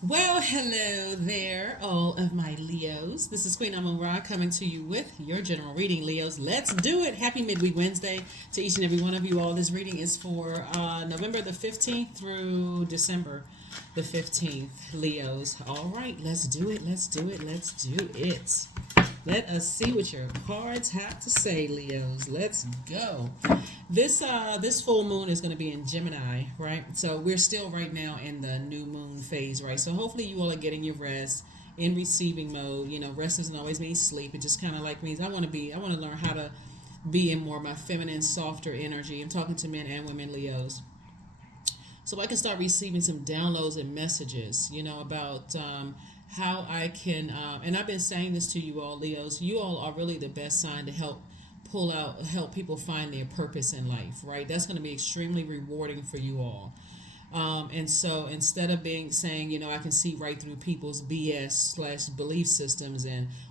Well, hello there, all of my Leos. This is Queen Amun Ra coming to you with your general reading, Leos. Let's do it. Happy Midweek Wednesday to each and every one of you all. This reading is for November the 15th through December the 15th, Leos. All right, let's do it. Let's do it. Let's do it. Let us see what your cards have to say, Leos. Let's go. This full moon is going to be in Gemini, right? So we're still right now in the new moon phase, right? So hopefully you all are getting your rest in receiving mode. Rest doesn't always mean sleep. It just kind of like means I want to learn how to be in more of my feminine, softer energy. I'm talking to men and women, Leos, so I can start receiving some downloads and messages, about how I can. And I've been saying this to you all, Leos. You all are really the best sign to help people find their purpose in life, right? That's going to be extremely rewarding for you all. And so instead of being saying, I can see right through people's BS/belief systems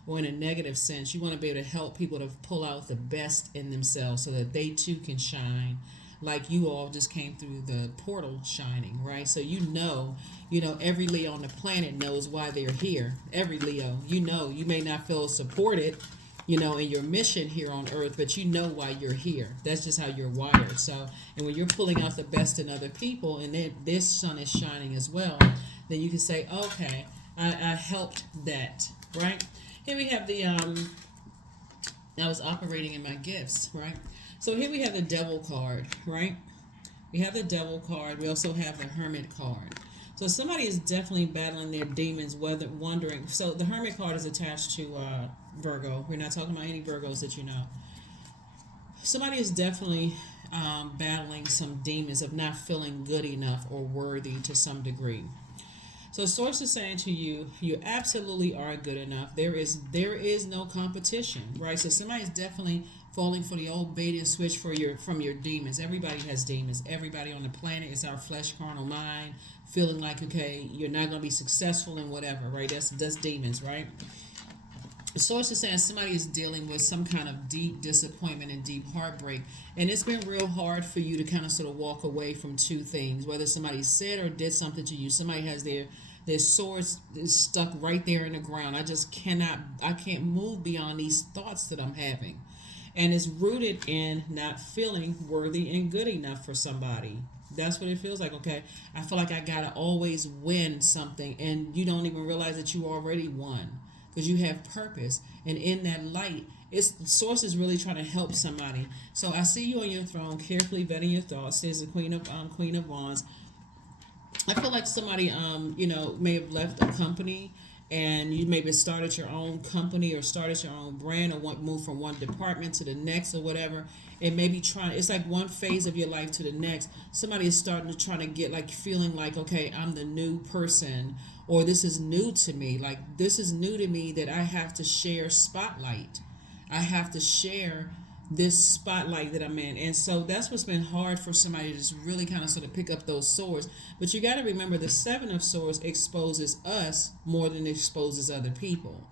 or in a negative sense, you want to be able to help people to pull out the best in themselves so that they too can shine like you all just came through the portal shining, right? So every Leo on the planet knows why they're here. Every Leo, you may not feel supported, in your mission here on earth, but you know why you're here. That's just how you're wired. So, and when you're pulling out the best in other people and then this sun is shining as well, then you can say, okay, I helped that, right? Here we have I was operating in my gifts, right? So here we have the devil card, right? We have the devil card. We also have the hermit card. So somebody is definitely battling their demons, wondering. So the hermit card is attached to Virgo. We're not talking about any Virgos that you know. Somebody is definitely battling some demons of not feeling good enough or worthy to some degree. So source is saying to you, you absolutely are good enough. There is no competition, right? So somebody's definitely falling for the old bait and switch from your demons. Everybody has demons. Everybody on the planet is our flesh, carnal mind, feeling like, okay, you're not going to be successful in whatever, right? That's demons, right? The source is saying somebody is dealing with some kind of deep disappointment and deep heartbreak, and it's been real hard for you to kind of sort of walk away from two things, whether somebody said or did something to you. Somebody has their swords is stuck right there in the ground. I can't move beyond these thoughts that I'm having, and it's rooted in not feeling worthy and good enough for somebody. That's what it feels like. Okay, I feel like I gotta always win something, and you don't even realize that you already won because you have purpose. And in that light, it's the source is really trying to help somebody. So I see you on your throne, carefully vetting your thoughts. Says the Queen of Wands. I feel like somebody, may have left a company and you maybe started your own company or started your own brand or want move from one department to the next or whatever. And maybe it's like one phase of your life to the next. Somebody is starting to try to get like feeling like, okay, I'm the new person, or this is new to me. Like this is new to me that I have to share spotlight. I have to share this spotlight that I'm in. And so that's what's been hard for somebody to just really kind of sort of pick up those swords. But you got to remember the Seven of Swords exposes us more than it exposes other people.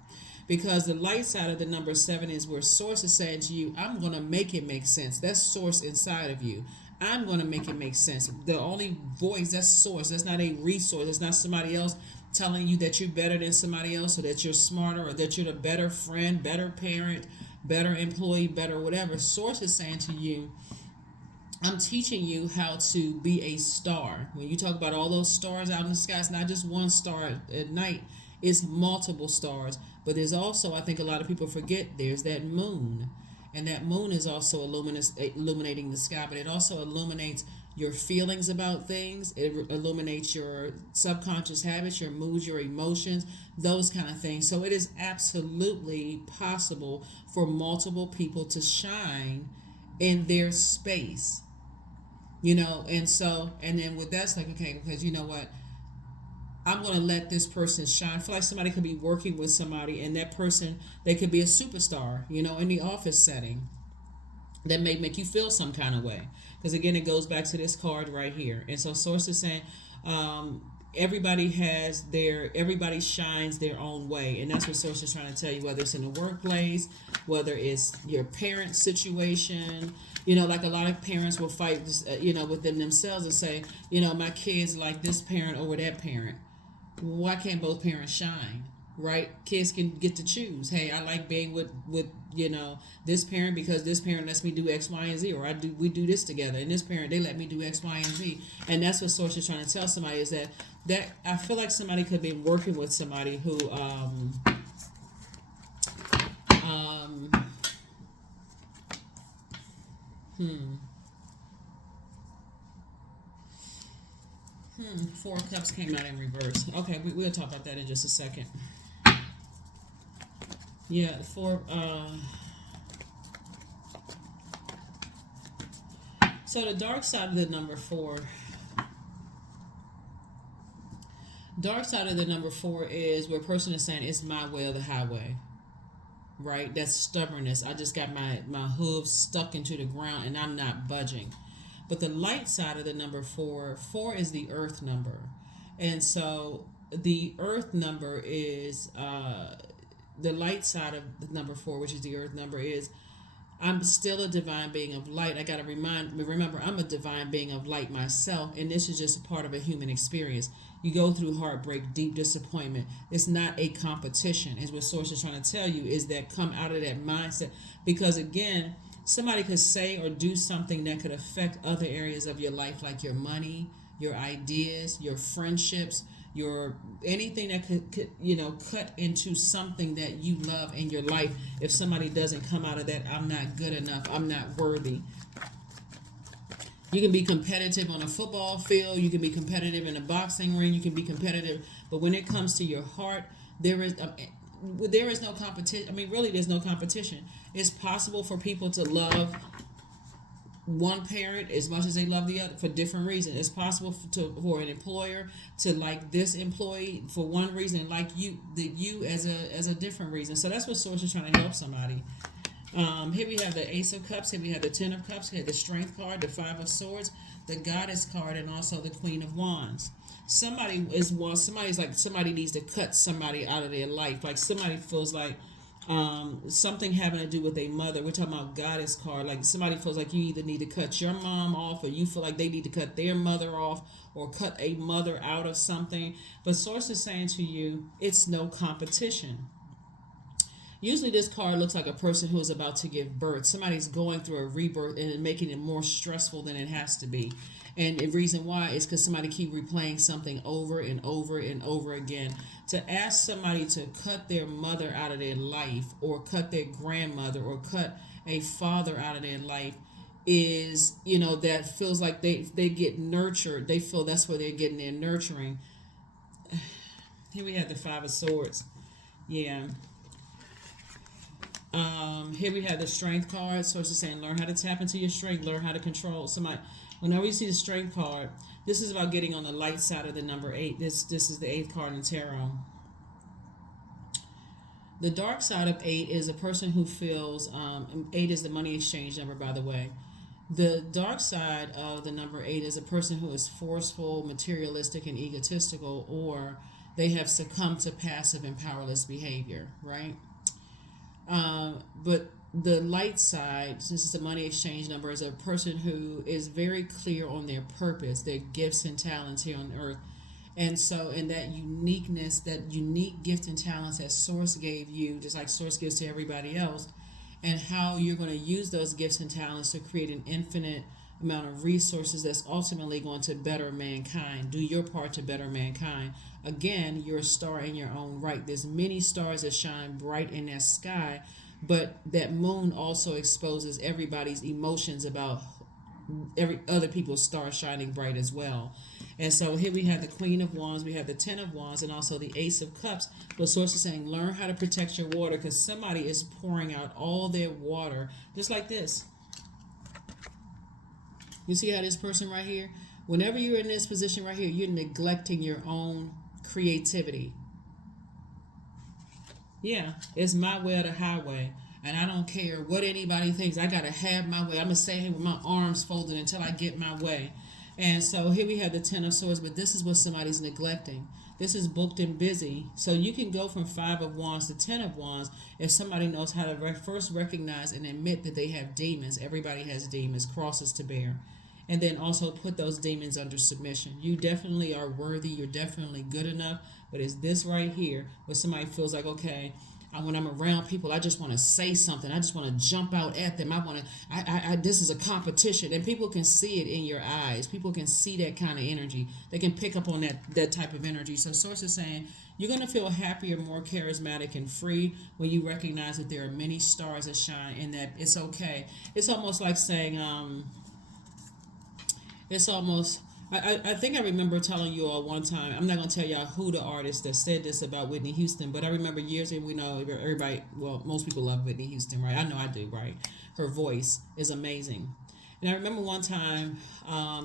Because the light side of the number seven is where source is saying to you, I'm going to make it make sense. That's source inside of you. I'm going to make it make sense. The only voice, that's source. That's not a resource. It's not somebody else telling you that you're better than somebody else or that you're smarter or that you're the better friend, better parent, better employee, better whatever. Source is saying to you, I'm teaching you how to be a star. When you talk about all those stars out in the sky, it's not just one star at night, it's multiple stars. But there's also, I think a lot of people forget, there's that moon. And that moon is also illuminating the sky, but it also illuminates your feelings about things. It illuminates your subconscious habits, your moods, your emotions, those kind of things. So it is absolutely possible for multiple people to shine in their space, and then with that's like, okay, because you know what? I'm going to let this person shine. I feel like somebody could be working with somebody, and that person, they could be a superstar, in the office setting that may make you feel some kind of way. Because again, it goes back to this card right here. And so, source is saying, everybody shines their own way, and that's what source is trying to tell you. Whether it's in the workplace, whether it's your parent situation, like a lot of parents will fight, within themselves and say, my kids like this parent over that parent. Why can't both parents shine? Right? Kids can get to choose. Hey, I like being with this parent because this parent lets me do X, Y, and Z, or we do this together, and this parent they let me do X, Y, and Z. And that's what Source is trying to tell somebody is that I feel like somebody could be working with somebody who um hmm 4 cups came out in reverse. Okay, we'll talk about that in just a second. Yeah, so the dark side of the number 4. Dark side of the number 4 is where a person is saying it's my way or the highway. Right? That's stubbornness. I just got my hooves stuck into the ground and I'm not budging. But the light side of the number 4 is the earth number. And so the earth number is the light side of the number 4, which is the earth number, is I'm still a divine being of light. I got to remember, I'm a divine being of light myself, and this is just a part of a human experience. You go through heartbreak, deep disappointment. It's not a competition, is what Source is trying to tell you, is that come out of that mindset. Because again, somebody could say or do something that could affect other areas of your life, like your money, your ideas, your friendships, your anything that could cut into something that you love in your life. If somebody doesn't come out of that, I'm not good enough, I'm not worthy. You can be competitive on a football field, you can be competitive in a boxing ring, you can be competitive, but when it comes to your heart, there is no competition. I mean, really, there's no competition. It's possible for people to love one parent as much as they love the other for different reasons. It's possible for an employer to like this employee for one reason and like you as a different reason. So that's what Source is trying to help somebody. Here we have the Ace of Cups. Here we have the Ten of Cups. Here the Strength card, the Five of Swords, the Goddess card, and also the Queen of Wands. Somebody needs to cut somebody out of their life. Like somebody feels like something having to do with a mother. We're talking about Goddess card. Like somebody feels like you either need to cut your mom off, or you feel like they need to cut their mother off, or cut a mother out of something. But Source is saying to you, it's no competition. Usually this card looks like a person who is about to give birth. Somebody's going through a rebirth and making it more stressful than it has to be. And the reason why is because somebody keep replaying something over and over and over again. To ask somebody to cut their mother out of their life, or cut their grandmother, or cut a father out of their life, is, that feels like they get nurtured. They feel that's where they're getting their nurturing. Here we have the Five of Swords. Yeah. Here we have the Strength card. So it's just saying, learn how to tap into your strength, learn how to control somebody. Whenever you see the Strength card, this is about getting on the light side of the number 8. This is the 8th card in tarot. The dark side of 8 is a person who feels 8 is the money exchange number, by the way. The dark side of the number 8 is a person who is forceful, materialistic, and egotistical, or they have succumbed to passive and powerless behavior, right? But the light side, since it's a money exchange number, is a person who is very clear on their purpose, their gifts and talents here on earth. And so in that uniqueness, that unique gift and talents that Source gave you, just like Source gives to everybody else, and how you're going to use those gifts and talents to create an infinite amount of resources that's ultimately going to better mankind. Do your part to better mankind. Again, you're a star in your own right. There's many stars that shine bright in that sky, but that moon also exposes everybody's emotions about every other people's star shining bright as well. And so here we have the Queen of Wands, we have the Ten of Wands, and also the Ace of Cups. But Source is saying, learn how to protect your water, because somebody is pouring out all their water, just like this. You see how this person right here, whenever you're in this position right here, you're neglecting your own creativity. Yeah, it's my way or the highway. And I don't care what anybody thinks. I got to have my way. I'm going to stay here with my arms folded until I get my way. And so here we have the Ten of Swords, but this is what somebody's neglecting. This is booked and busy. So you can go from 5 of Wands to 10 of Wands if somebody knows how to first recognize and admit that they have demons. Everybody has demons, crosses to bear. and then also put those demons under submission. You definitely are worthy. You're definitely good enough. But it's this right here where somebody feels like, okay, when I'm around people, I just want to say something. I just want to jump out at them. I want to. This is a competition, and people can see it in your eyes. People can see that kind of energy. They can pick up on that type of energy. So, Source is saying you're going to feel happier, more charismatic, and free when you recognize that there are many stars that shine, and that it's okay. It's almost like saying, it's almost. I think I remember telling you all one time. I'm not going to tell y'all who the artist that said this about Whitney Houston, but I remember years ago. We know everybody. Well, most people love Whitney Houston, right? I know I do, right? Her voice is amazing, and I remember one time.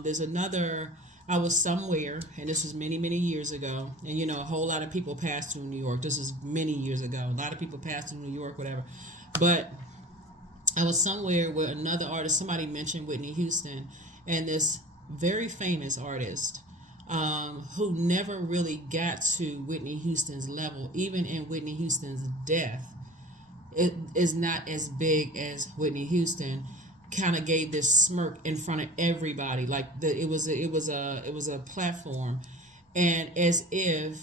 There's another. I was somewhere, and this was many, many years ago, and a whole lot of people passed through New York. This is many years ago. A lot of people passed through New York, whatever, but I was somewhere where another artist. Somebody mentioned Whitney Houston, and this very famous artist who never really got to Whitney Houston's level, even in Whitney Houston's death, it is not as big as Whitney Houston. Kind of gave this smirk in front of everybody, like it was a platform, and as if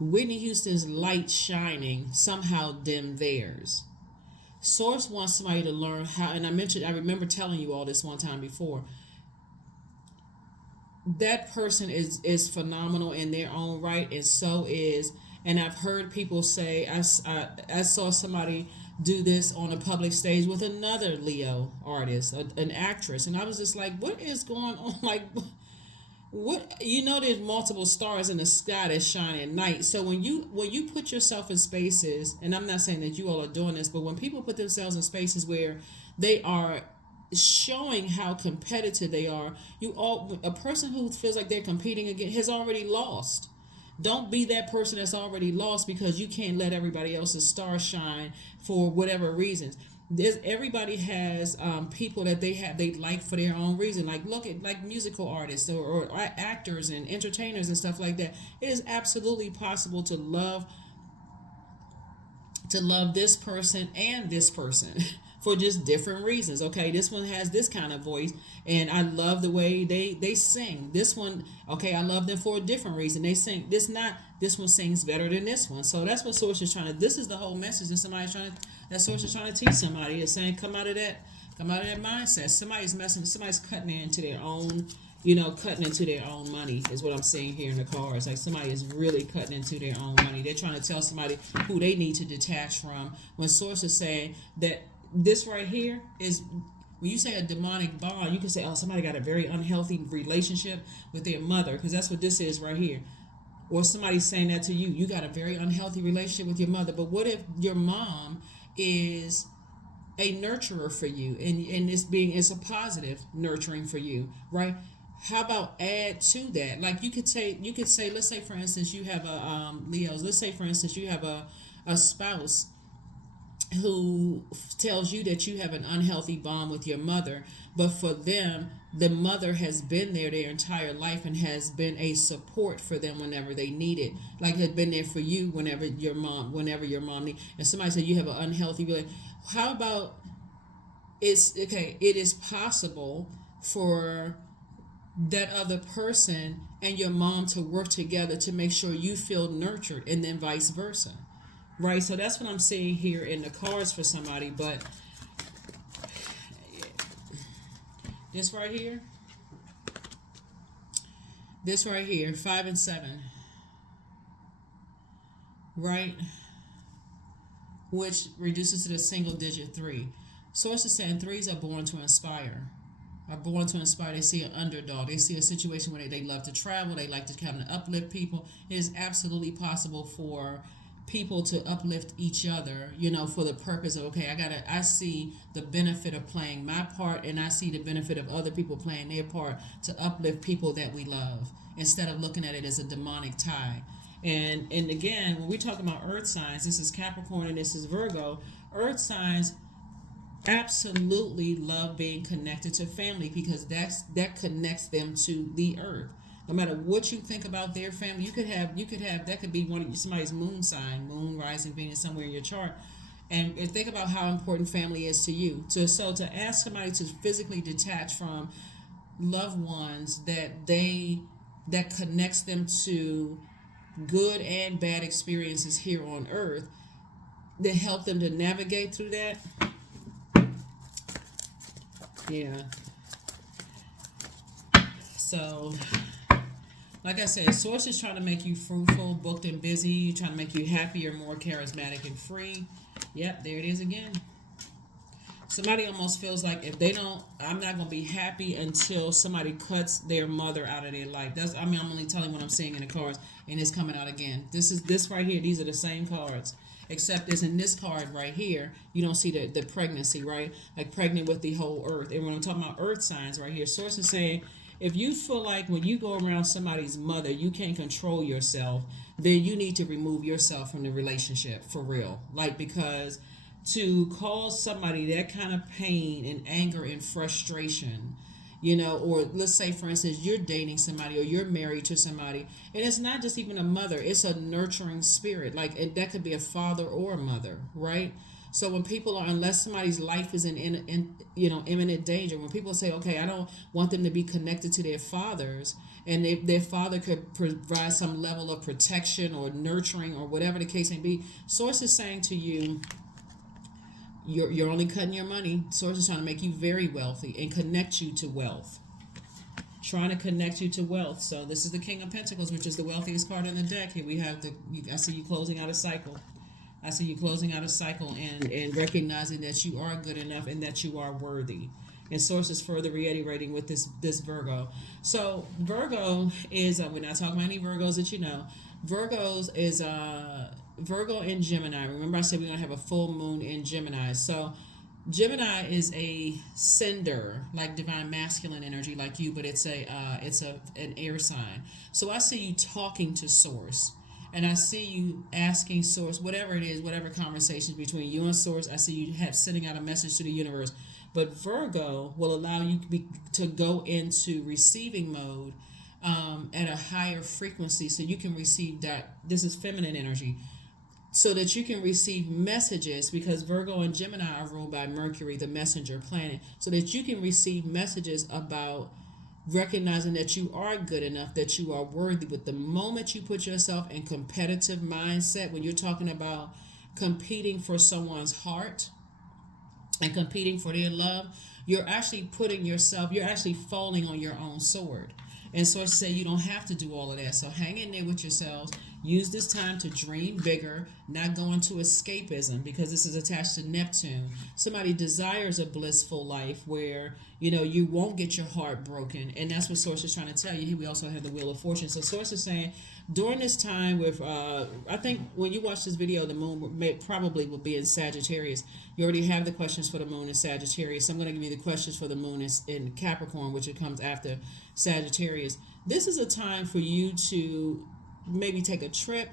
Whitney Houston's light shining somehow dimmed theirs. Source wants somebody to learn how, and I remember telling you all this one time before. That person is phenomenal in their own right, and so is. And I've heard people say, I saw somebody do this on a public stage with another Leo artist, an actress, and I was just like, what is going on? Like, what, there's multiple stars in the sky that shine at night. So when you put yourself in spaces, and I'm not saying that you all are doing this, but when people put themselves in spaces where they are showing how competitive they are, a person who feels like they're competing again has already lost. Don't be that person that's already lost because you can't let everybody else's stars shine for whatever reasons. Everybody has people that they like for their own reason. Like look at like musical artists or actors and entertainers and stuff like that. It is absolutely possible to love this person and this person for just different reasons. Okay, this one has this kind of voice, and I love the way they sing. This one, okay, I love them for a different reason. They sing this one sings better than this one. So that's what Source is trying to. This is the whole message that Source is trying to teach somebody. Is saying come out of that mindset. Somebody's cutting into their own. Cutting into their own money is what I'm seeing here in the cards. Like somebody is really cutting into their own money. They're trying to tell somebody who they need to detach from. When Source is saying that this right here is, when you say a demonic bond, you can say, oh, somebody got a very unhealthy relationship with their mother, because that's what this is right here. Or somebody's saying that to you. You got a very unhealthy relationship with your mother. But what if your mom is a nurturer for you, and it's a positive nurturing for you, right? How about add to that? Like you could say, let's say for instance you have a Leos. Let's say for instance you have a spouse who tells you that you have an unhealthy bond with your mother, but for them, the mother has been there their entire life and has been a support for them whenever they need it. Like had been there for you whenever your mom need. And somebody said you have an unhealthy relationship. How about it is possible for that other person and your mom to work together to make sure you feel nurtured, and then vice versa, right? So that's what I'm seeing here in the cards for somebody. But this right here, 5 and 7, right, which reduces to the single digit 3. Source is saying threes are born to inspire. They see an underdog. They see a situation where they love to travel. They like to kind of uplift people. It is absolutely possible for people to uplift each other, for the purpose of, okay, I see the benefit of playing my part, and I see the benefit of other people playing their part to uplift people that we love, instead of looking at it as a demonic tie. And again, when we talk about earth signs, this is Capricorn and this is Virgo. Earth signs absolutely love being connected to family, because that connects them to the earth. No matter what you think about their family, you could have that could be somebody's moon sign, moon, rising, Venus, somewhere in your chart. And think about how important family is to you. To ask somebody to physically detach from loved ones that connects them to good and bad experiences here on earth, that help them to navigate through that. Yeah. So, like I said, Source is trying to make you fruitful, booked, and busy, trying to make you happier, more charismatic, and free. Yep, there it is again. Somebody almost feels like if they don't, I'm not going to be happy until somebody cuts their mother out of their life. I'm only telling what I'm seeing in the cards, and it's coming out again. This right here, these are the same cards. Except as in this card right here, you don't see the pregnancy, right? Like pregnant with the whole earth. And when I'm talking about earth signs right here, Source is saying, if you feel like when you go around somebody's mother, you can't control yourself, then you need to remove yourself from the relationship for real. Like, because to cause somebody that kind of pain and anger and frustration, or let's say, for instance, you're dating somebody or you're married to somebody, and it's not just even a mother, it's a nurturing spirit. Like, and that could be a father or a mother, right? So when people are, unless somebody's life is in imminent danger, when people say, okay, I don't want them to be connected to their fathers, and their father could provide some level of protection or nurturing or whatever the case may be, Source is saying to you, you're only cutting your money. Source is trying to make you very wealthy and connect you to wealth. Trying to connect you to wealth. So this is the King of Pentacles, which is the wealthiest card in the deck. Here we have I see you closing out a cycle. I see you closing out a cycle and recognizing that you are good enough and that you are worthy. And Source is further reiterating with this Virgo. So Virgo is, we're not talking about any Virgos that you know. Virgos is Virgo and Gemini. Remember I said we're going to have a full moon in Gemini. So Gemini is a sender, like divine masculine energy like you, but it's an air sign. So I see you talking to Source. And I see you asking Source, whatever it is, whatever conversations between you and Source, I see you sending out a message to the universe. But Virgo will allow you to go into receiving mode at a higher frequency, so you can receive that. This is feminine energy, so that you can receive messages, because Virgo and Gemini are ruled by Mercury, the messenger planet, so that you can receive messages about recognizing that you are good enough, that you are worthy. But the moment you put yourself in competitive mindset, when you're talking about competing for someone's heart and competing for their love, you're actually you're actually falling on your own sword. And so I say you don't have to do all of that. So hang in there with yourselves. Use this time to dream bigger, not go into escapism, because this is attached to Neptune. Somebody desires a blissful life where, you won't get your heart broken. And that's what Source is trying to tell you. Here we also have the Wheel of Fortune. So Source is saying, during this time with, I think when you watch this video, the moon probably will be in Sagittarius. You already have the questions for the moon in Sagittarius. So I'm going to give you the questions for the moon in Capricorn, which it comes after Sagittarius. This is a time for you to maybe take a trip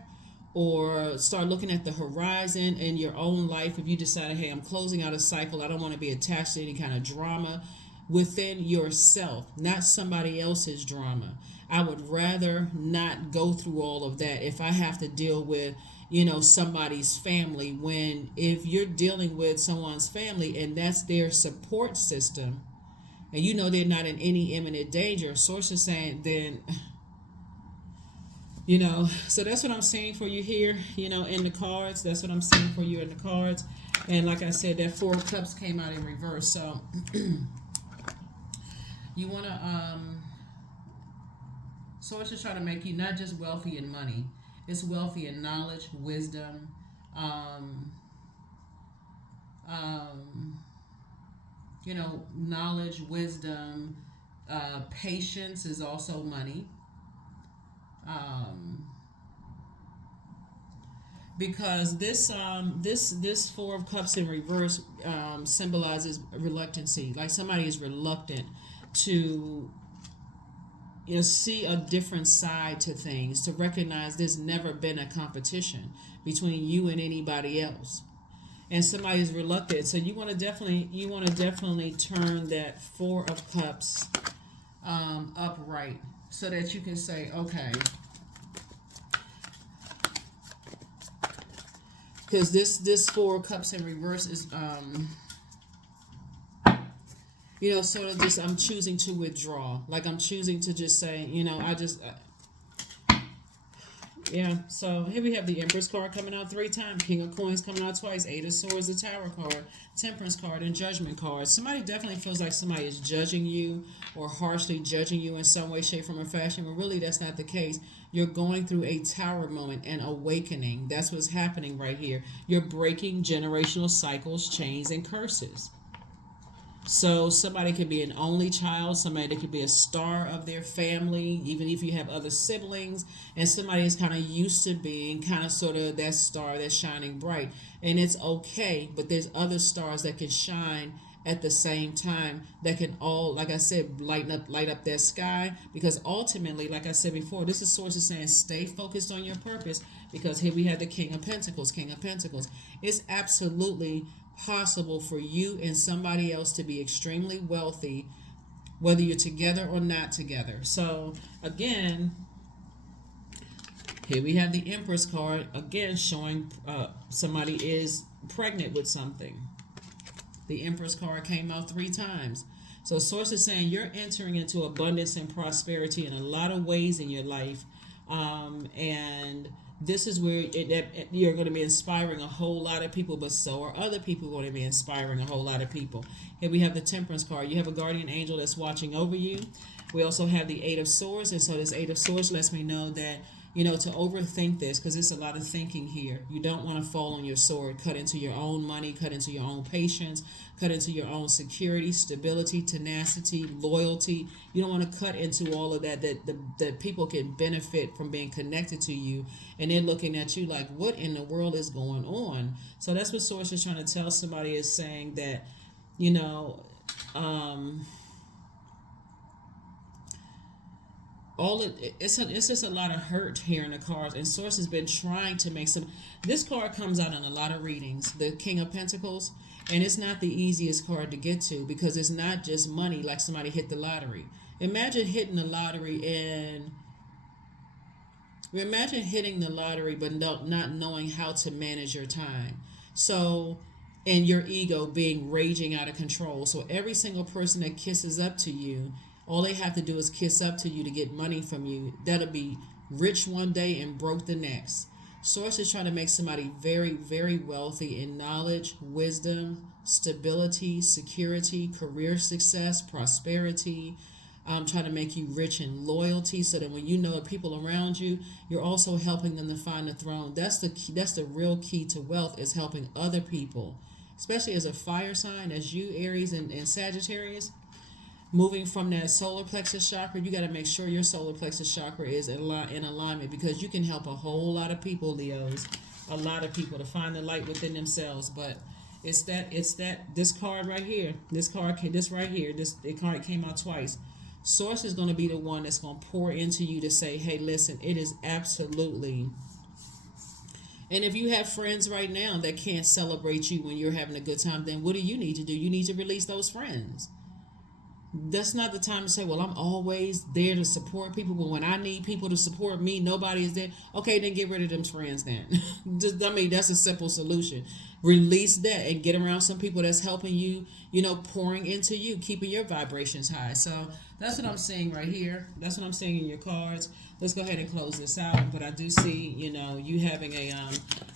or start looking at the horizon in your own life. If you decided, hey, I'm closing out a cycle, I don't want to be attached to any kind of drama within yourself, not somebody else's drama. I would rather not go through all of that if I have to deal with somebody's family. When if you're dealing with someone's family and that's their support system, and they're not in any imminent danger, Source is saying, then so that's what I'm saying for you here, in the cards. That's what I'm saying for you in the cards. And like I said, that Four of Cups came out in reverse. So you want to, Source is trying to make you not just wealthy in money. It's wealthy in knowledge, wisdom, knowledge, wisdom, patience is also money. Because this Four of Cups in reverse symbolizes reluctancy. Like somebody is reluctant to see a different side to things, to recognize there's never been a competition between you and anybody else, and somebody is reluctant. So you want to definitely turn that Four of Cups upright, so that you can say, okay, because this Four of Cups in reverse is sort of just, I'm choosing to withdraw. Like, I'm choosing to just say, I just yeah. So here we have the Empress card coming out 3 times, King of Coins coming out twice, 8 of Swords, the Tower card, Temperance card, and Judgment card. Somebody definitely feels like somebody is judging you or harshly judging you in some way, shape, form, or fashion, but really that's not the case. You're going through a tower moment and awakening. That's what's happening right here. You're breaking generational cycles, chains, and curses. So somebody could be an only child, somebody that could be a star of their family, even if you have other siblings, and somebody is kind of used to being kind of sort of that star that's shining bright. And it's okay, but there's other stars that can shine at the same time that can all, like I said, light up that sky. Because ultimately, like I said before, this is source is saying stay focused on your purpose, because here we have the King of Pentacles. It's absolutely possible for you and somebody else to be extremely wealthy, whether you're together or not together. So again, here we have the Empress card again, showing somebody is pregnant with something. The Empress card came out 3 times. So source is saying you're entering into abundance and prosperity in a lot of ways in your life, and this is where you're going to be inspiring a whole lot of people, but so are other people going to be inspiring a whole lot of people. Here we have the Temperance card. You have a guardian angel that's watching over you. We also have the 8 of Swords, and so this 8 of Swords lets me know that, to overthink this, because it's a lot of thinking here. You don't want to fall on your sword, cut into your own money, cut into your own patience, cut into your own security, stability, tenacity, loyalty. You don't want to cut into all of that people can benefit from being connected to you, and they're looking at you like, what in the world is going on? So that's what Source is trying to tell somebody, is saying that, it's just a lot of hurt here in the cards, and Source has been trying to make some. This card comes out in a lot of readings, the King of Pentacles, and it's not the easiest card to get to, because it's not just money like somebody hit the lottery. Imagine hitting the lottery but not knowing how to manage your time. So, and your ego being raging out of control. So every single person that kisses up to you, all they have to do is kiss up to you to get money from you. That'll be rich one day and broke the next. Source is trying to make somebody very, very wealthy in knowledge, wisdom, stability, security, career success, prosperity. Trying to make you rich in loyalty, so that when you know the people around you, you're also helping them to find the throne. That's the key. That's the real key to wealth, is helping other people, especially as a fire sign, as you, Aries and Sagittarius. Moving from that solar plexus chakra, you got to make sure your solar plexus chakra is in alignment, because you can help a whole lot of people, Leos, a lot of people, to find the light within themselves. But it's this card right here, this card came out twice. Source is going to be the one that's going to pour into you to say, hey, listen, it is absolutely. And if you have friends right now that can't celebrate you when you're having a good time, then what do? You need to release those friends. That's not the time to say, well, I'm always there to support people, but when I need people to support me, nobody is there. Okay, then get rid of them friends then. That's a simple solution. Release that and get around some people that's helping you, pouring into you, keeping your vibrations high. So that's what I'm seeing right here. That's what I'm seeing in your cards. Let's go ahead and close this out. But I do see, you having a,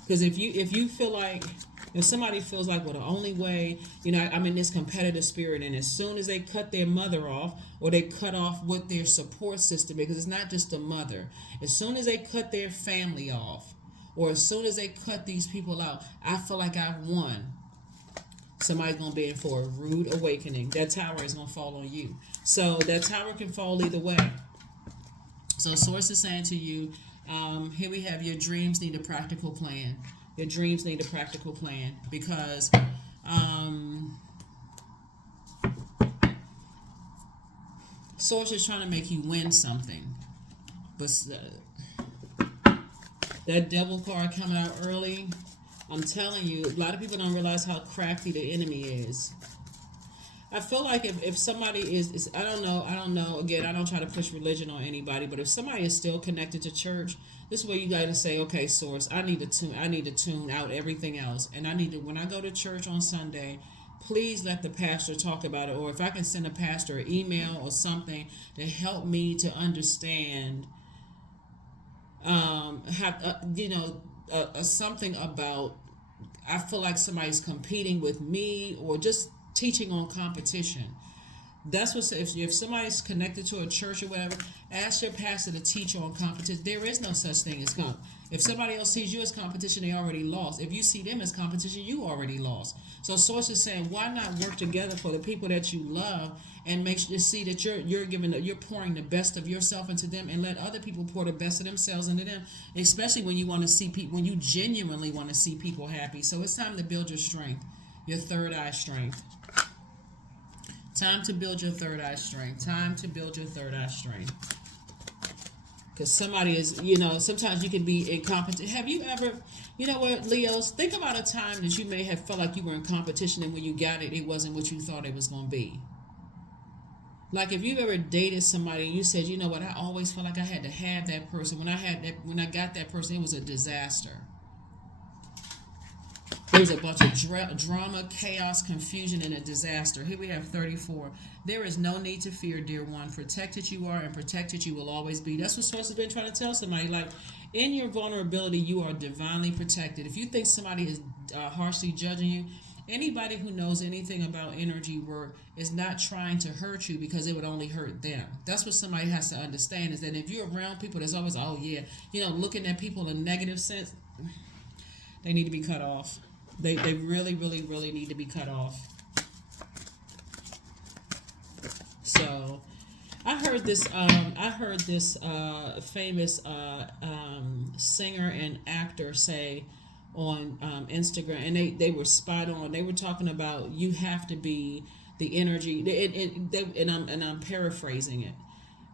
because if you feel like, if somebody feels like, well, the only way, I'm in this competitive spirit, and as soon as they cut their mother off, or they cut off what their support system, because it's not just the mother, as soon as they cut their family off, or as soon as they cut these people out, I feel like I've won. Somebody's going to be in for a rude awakening. That tower is going to fall on you. So that tower can fall either way. So Source is saying to you, here we have, your dreams need a practical plan. Your dreams need a practical plan, because Source is trying to make you win something. But that Devil card coming out early, I'm telling you, a lot of people don't realize how crafty the enemy is. I feel like if somebody is I don't know. Again, I don't try to push religion on anybody, but if somebody is still connected to church, this is where you got to say, okay, source, I need to tune out everything else, and I need to, when I go to church on Sunday, please let the pastor talk about it, or if I can send a pastor an email or something to help me to understand, have something about. I feel like somebody's competing with me, or just teaching on competition. That's what, if somebody's connected to a church or whatever, ask your pastor to teach on competition. There is no such thing as comp. If somebody else sees you as competition, they already lost. If you see them as competition, you already lost. So Source is saying, why not work together for the people that you love, and make sure to see that you're pouring the best of yourself into them, and let other people pour the best of themselves into them. Especially when you want to see people, when you genuinely want to see people happy. So it's time to build your strength, your third eye strength. Time to build your third eye strength. Time to build your third eye strength. Because somebody is, sometimes you can be incompetent. Have you ever, Leos, think about a time that you may have felt like you were in competition, and when you got it, it wasn't what you thought it was going to be. Like if you've ever dated somebody and you said, you know what, I always felt like I had to have that person. When I got that person, it was a disaster. There's a bunch of drama, chaos, confusion, and a disaster. Here we have 34. There is no need to fear, dear one. Protected you are, and protected you will always be. That's what Source has been trying to tell somebody. Like, in your vulnerability, you are divinely protected. If you think somebody is harshly judging you, anybody who knows anything about energy work is not trying to hurt you, because it would only hurt them. That's what somebody has to understand, is that if you're around people that's always, oh yeah, looking at people in a negative sense, they need to be cut off. They really, really, really need to be cut off. So, I heard this famous singer and actor say on Instagram, and they were spot on. They were talking about, you have to be the energy, and I'm paraphrasing it.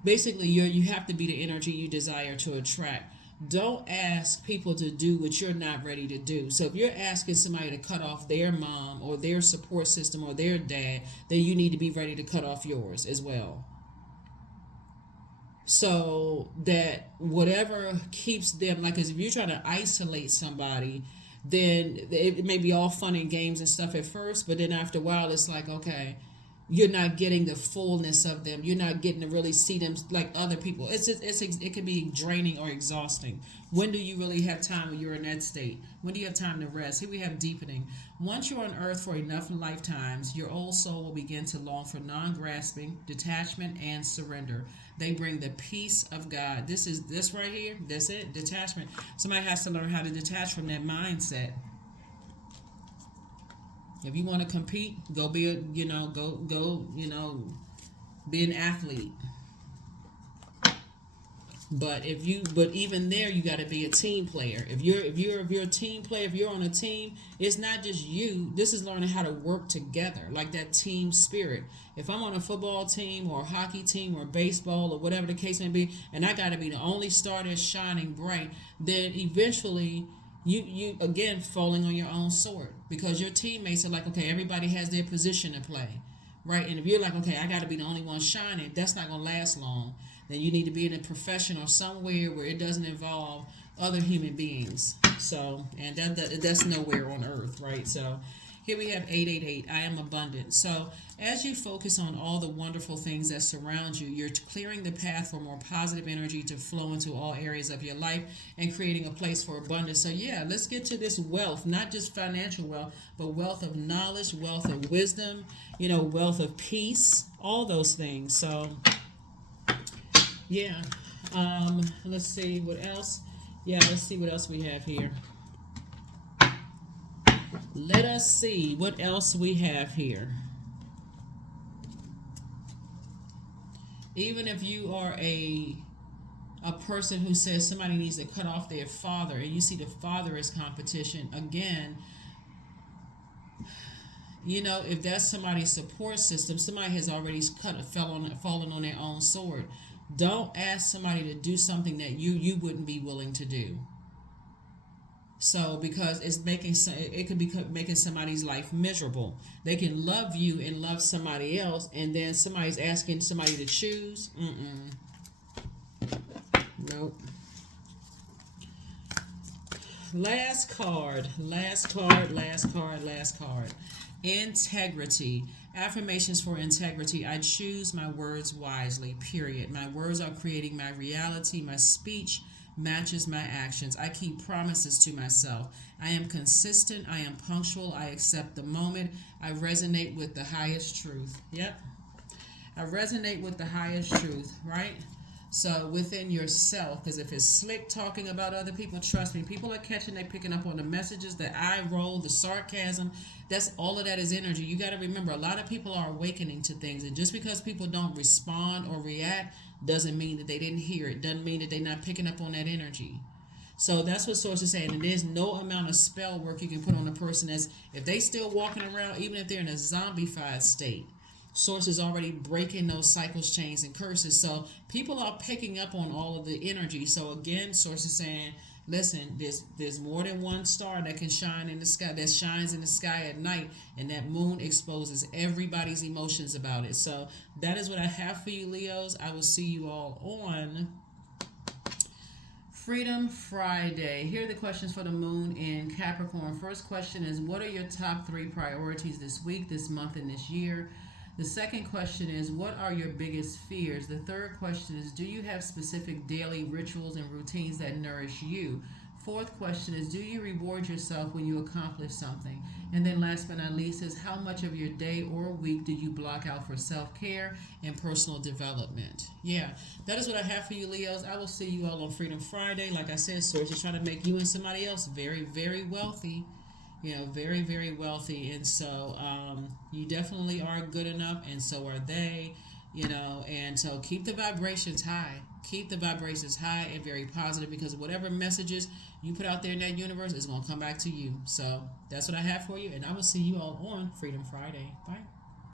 Basically, you have to be the energy you desire to attract. Don't ask people to do what you're not ready to do. So if you're asking somebody to cut off their mom or their support system or their dad, then you need to be ready to cut off yours as well. So that whatever keeps them, like, as if you're trying to isolate somebody, then it may be all fun and games and stuff at first, but then after a while it's like, okay, you're not getting the fullness of them. You're not getting to really see them like other people. It can be draining or exhausting. When do you really have time when you're in that state? When do you have time to rest? Here we have deepening. Once you're on earth for enough lifetimes, your old soul will begin to long for non-grasping, detachment, and surrender. They bring the peace of God. This right here. That's it. Detachment. Somebody has to learn how to detach from that mindset. If you want to compete, go be be an athlete. But even there, you got to be a team player. If you're a team player, if you're on a team, it's not just you. This is learning how to work together, like that team spirit. If I'm on a football team or a hockey team or baseball or whatever the case may be, and I got to be the only star that's shining bright, then eventually you again falling on your own sword, because your teammates are like, okay, everybody has their position to play, right? And if you're like, okay, I got to be the only one shining, that's not going to last long. Then you need to be in a profession or somewhere where it doesn't involve other human beings. So, and that's nowhere on earth, right? So here we have 888. I am abundant. So as you focus on all the wonderful things that surround you, you're clearing the path for more positive energy to flow into all areas of your life and creating a place for abundance. So yeah, let's get to this wealth, not just financial wealth, but wealth of knowledge, wealth of wisdom, wealth of peace, all those things. So yeah, let's see what else. Yeah, let's see what else we have here. Let us see what else we have here. Even if you are a person who says somebody needs to cut off their father, and you see the father as competition, again, if that's somebody's support system, somebody has already fallen on their own sword. Don't ask somebody to do something that you wouldn't be willing to do. So because it's making it could be making somebody's life miserable. They can love you and love somebody else, and then somebody's asking somebody to choose. Nope. Last card. Last card. Last card. Last card. Integrity. Affirmations for integrity. I choose my words wisely, period. My words are creating my reality. My speech matches my actions. I keep promises to myself. I am consistent. I am punctual. I accept the moment. I resonate with the highest truth. Yep. I resonate with the highest truth, right? So within yourself, because if it's slick talking about other people, trust me, people are catching, they're picking up on the messages, the eye roll, the sarcasm. That's all of that is energy. You got to remember, a lot of people are awakening to things, and just because people don't respond or react doesn't mean that they didn't hear it. Doesn't mean that they're not picking up on that energy. So that's what Source is saying. And there's no amount of spell work you can put on a person as if they still walking around, even if they're in a zombified state. Source is already breaking those cycles, chains, and curses. So people are picking up on all of the energy. So again, Source is saying, listen, there's more than one star that can shine in the sky, that shines in the sky at night, and that moon exposes everybody's emotions about it. So that is what I have for you, Leos. I will see you all on Freedom Friday. Here are the questions for the moon in Capricorn. First question is, what are your top 3 priorities this week, this month, and this year? The second question is, what are your biggest fears? The third question is, do you have specific daily rituals and routines that nourish you? Fourth question is, do you reward yourself when you accomplish something? And then last but not least is, how much of your day or week do you block out for self-care and personal development? Yeah, that is what I have for you, Leos. I will see you all on Freedom Friday. Like I said, Source is trying to make you and somebody else very, very wealthy. Very, very wealthy. And so you definitely are good enough, and so are they, and so keep the vibrations high. Keep the vibrations high and very positive, because whatever messages you put out there in that universe is going to come back to you. So that's what I have for you, and I will see you all on Freedom Friday. Bye.